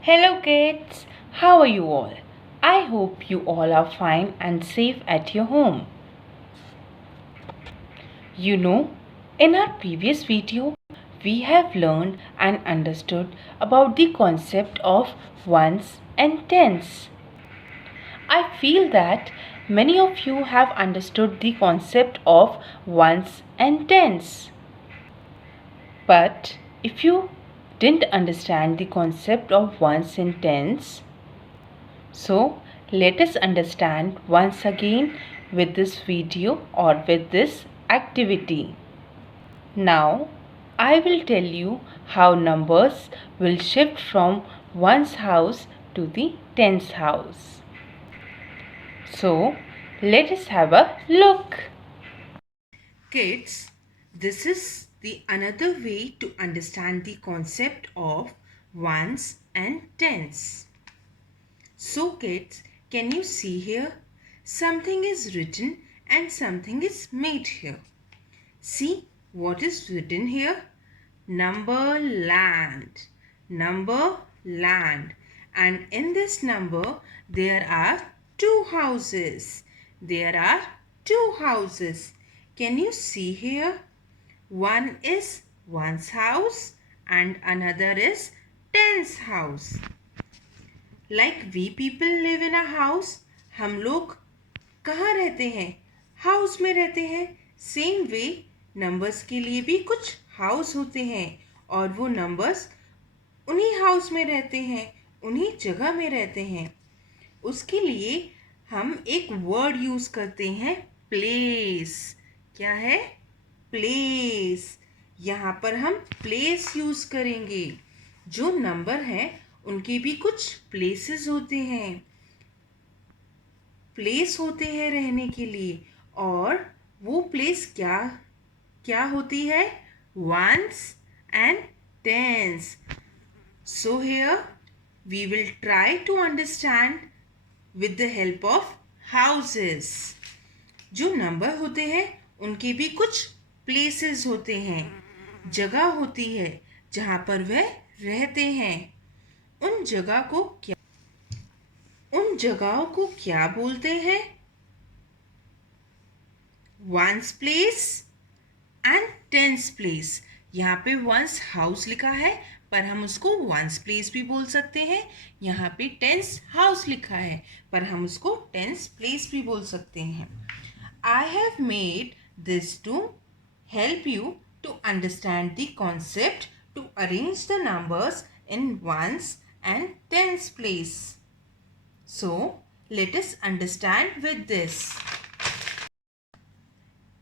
Hello kids, how are you all? I hope you all are fine and safe at your home. You know, in our previous video, we have learned and understood about the concept of ones and tens. I feel that many of you have understood the concept of ones and tens. But if you didn't understand the concept of ones and tens, so let us understand once again with this video or with this activity. Now I will tell you how numbers will shift from one's house to the tens house. So let us have a look. Kids, this is the another way to understand the concept of ones and tens. So kids, can you see here? Something is written and something is made here. See what is written here? Number land. Number land. And in this number there are two houses. There are two houses. Can you see here? One is one's house and another is ten's house. Like we people live in a house. हम लोग कहाँ रहते हैं? House में रहते हैं. Same way numbers के लिए भी कुछ हाउस होते हैं और वो नंबर्स उन्हीं हाउस में रहते हैं, उन्हीं जगह में रहते हैं. उसके लिए हम एक वर्ड यूज़ करते हैं, प्लेस. क्या है? प्लेस. यहाँ पर हम प्लेस यूज़ करेंगे. जो नंबर हैं उनके भी कुछ प्लेसेस होते हैं, प्लेस होते हैं रहने के लिए. और वो प्लेस क्या क्या होती है? Ones and tens. So here we will try to understand with the help of houses. जो नंबर होते हैं उनके भी कुछ प्लेसेस होते हैं, जगह होती है जहाँ पर वह रहते हैं. उन जगहों को क्या बोलते हैं? Ones place and tens place. यहाँ पे वंस हाउस लिखा है पर हम उसको वंस प्लेस भी बोल सकते हैं. यहाँ पे टेंस हाउस लिखा है पर हम उसको टेंस प्लेस भी बोल सकते हैं. I have made this to help you to understand the concept to arrange the numbers in ones and tens place. So, let us understand with this.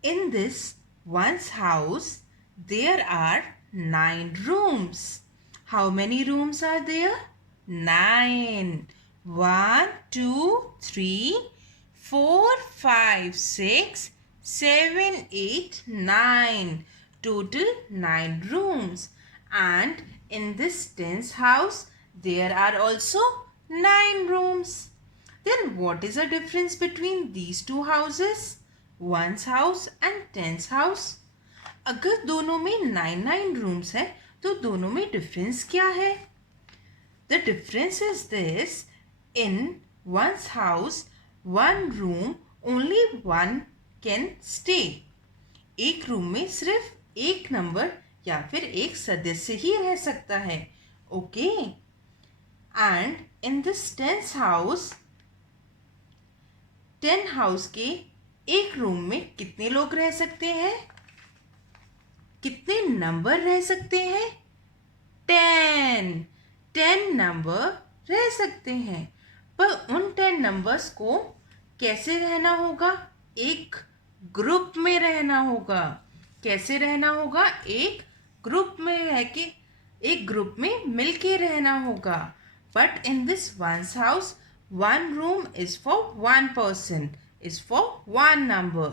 In this one's house, there are 9 rooms. How many rooms are there? 9. 1, 2, 3, 4, 5, 6, 7, 8, 9. Total 9 rooms. And in this tens house, there are also 9 rooms. Then what is the difference between these two houses? One's house and ten's house. अगर दोनों में 9 rooms है तो दोनों में difference क्या है? The difference is this: in one's house, one room only one can stay. एक रूम में सिर्फ एक नंबर या फिर एक सदस्य ही रह सकता है. Okay. And in this tens house, 10 house के एक रूम में कितने लोग रह सकते हैं? कितने नंबर रह सकते हैं? 10 नंबर रह सकते हैं. पर उन 10 नंबर्स को कैसे रहना होगा? एक ग्रुप में रहना होगा. कैसे रहना होगा? एक ग्रुप में रह के, एक ग्रुप में मिलके रहना होगा. But in this ones house, one room is for one person, is for one number.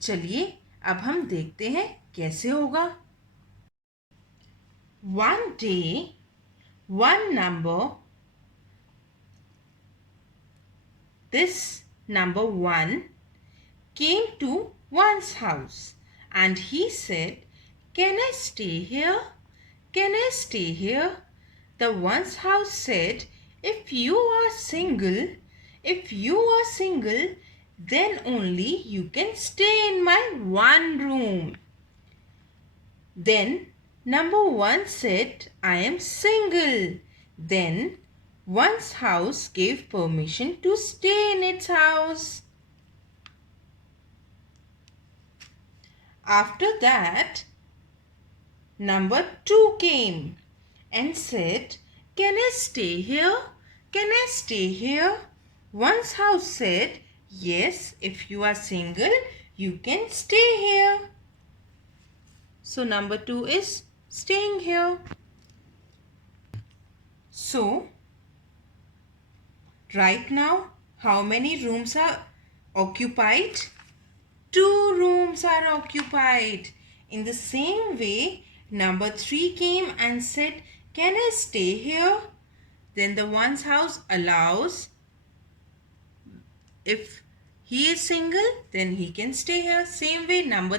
चलिए अब हम देखते हैं कैसे होगा. One day, one number, this number 1, came to one's house and he said, "Can I stay here? Can I stay here?" the one's house said, if you are single, then only you can stay in my one room. Then number 1 said, I am single. Then one's house gave permission to stay in its house. After that, number 2 came and said, can I stay here? Can I stay here? One's house said, yes, if you are single, you can stay here. So number 2 is staying here. So right now, how many rooms are occupied? 2 rooms are occupied. In the same way, number 3 came and said, can I stay here? Then the one's house allows. If he is single, then he can stay here. Same way, number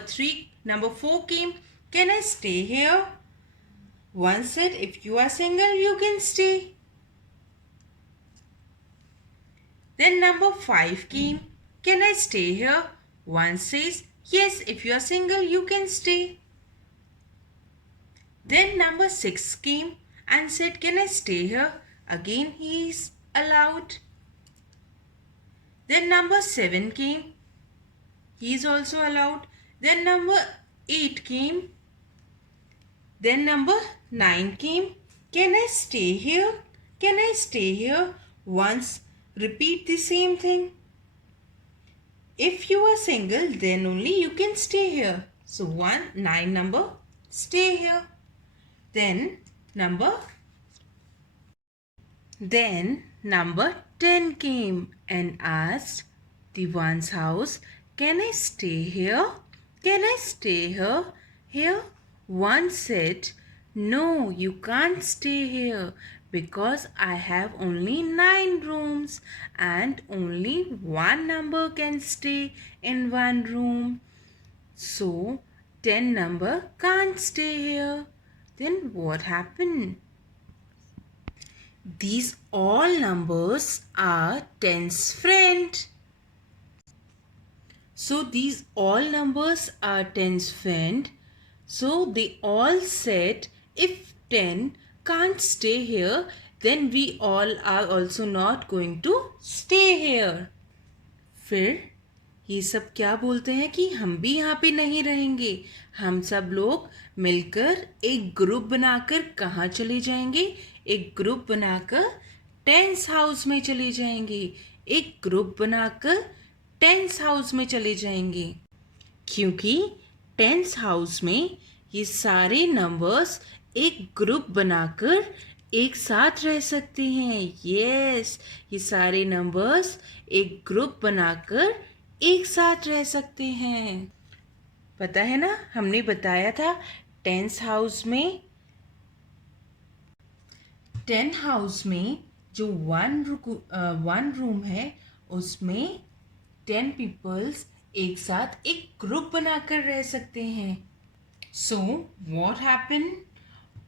4 came, can I stay here? One said, if you are single, you can stay. Then number 5 came, can I stay here? One says, yes, if you are single, you can stay. Then number 6 came and said, can I stay here? Again, he is allowed. Then number 7 came. He is also allowed. Then number 8 came. Then number 9 came. Can I stay here? Can I stay here? Once repeat the same thing. If you are single, then only you can stay here. So 9 number, stay here. Then number 10 came and asked the one's house, can I stay here? Can I stay here? One said, no, you can't stay here because I have only 9 rooms and only one number can stay in one room. So 10 number can't stay here. Then what happened? These all numbers are 10's friend. So these all numbers are 10's friend. So they all said, if 10 can't stay here, then we all are also not going to stay here. फिर ये सब क्या बोलते हैं कि हम भी यहाँ पे नहीं रहेंगे. हम सब लोग मिलकर एक ग्रुप बनाकर कहाँ चले जाएंगे? एक ग्रुप बनाकर 10's हाउस में चले जाएंगे. एक ग्रुप बनाकर 10's हाउस में चले जाएंगे क्योंकि 10's हाउस में ये सारे नंबर्स एक ग्रुप बनाकर एक साथ रह सकते हैं. यस, ये सारे नंबर्स एक ग्रुप बनाकर एक साथ रह सकते हैं. पता है ना, हमने बताया था 10's हाउस में 10 हाउस में जो वन रूम है उसमें 10 पीपल्स एक साथ एक ग्रुप बनाकर रह सकते हैं. So what happened?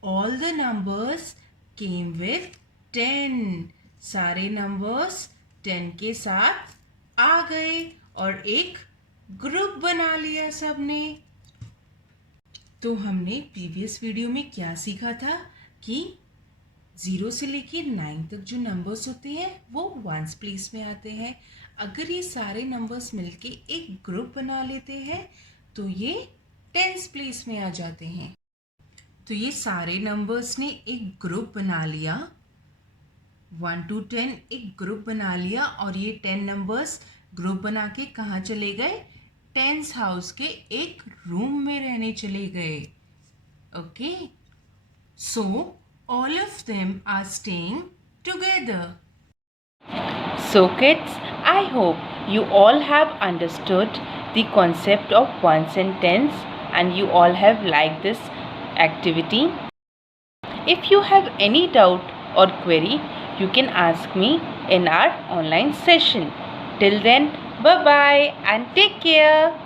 All the numbers came with 10. सारे नंबर्स 10 के साथ आ गए और एक ग्रुप बना लिया सबने. तो हमने प्रीवियस वीडियो में क्या सीखा था कि 0 से लेके 9 तक जो नंबर्स होते हैं वो वंस प्लेस में आते हैं. अगर ये सारे नंबर्स मिलके एक ग्रुप बना लेते हैं तो ये 10th प्लेस में आ जाते हैं. तो ये सारे नंबर्स ने एक ग्रुप बना लिया, 1 to 10 एक ग्रुप बना लिया और ये 10 नंबर्स ग्रुप बना के कहाँ चले गए? 10's हाउस के एक रूम में रहने चले गए. Okay, so all of them are staying together. So kids, I hope you all have understood the concept of ones and tens and you all have liked this activity. If you have any doubt or query, you can ask me in our online session. Till then, bye bye and take care.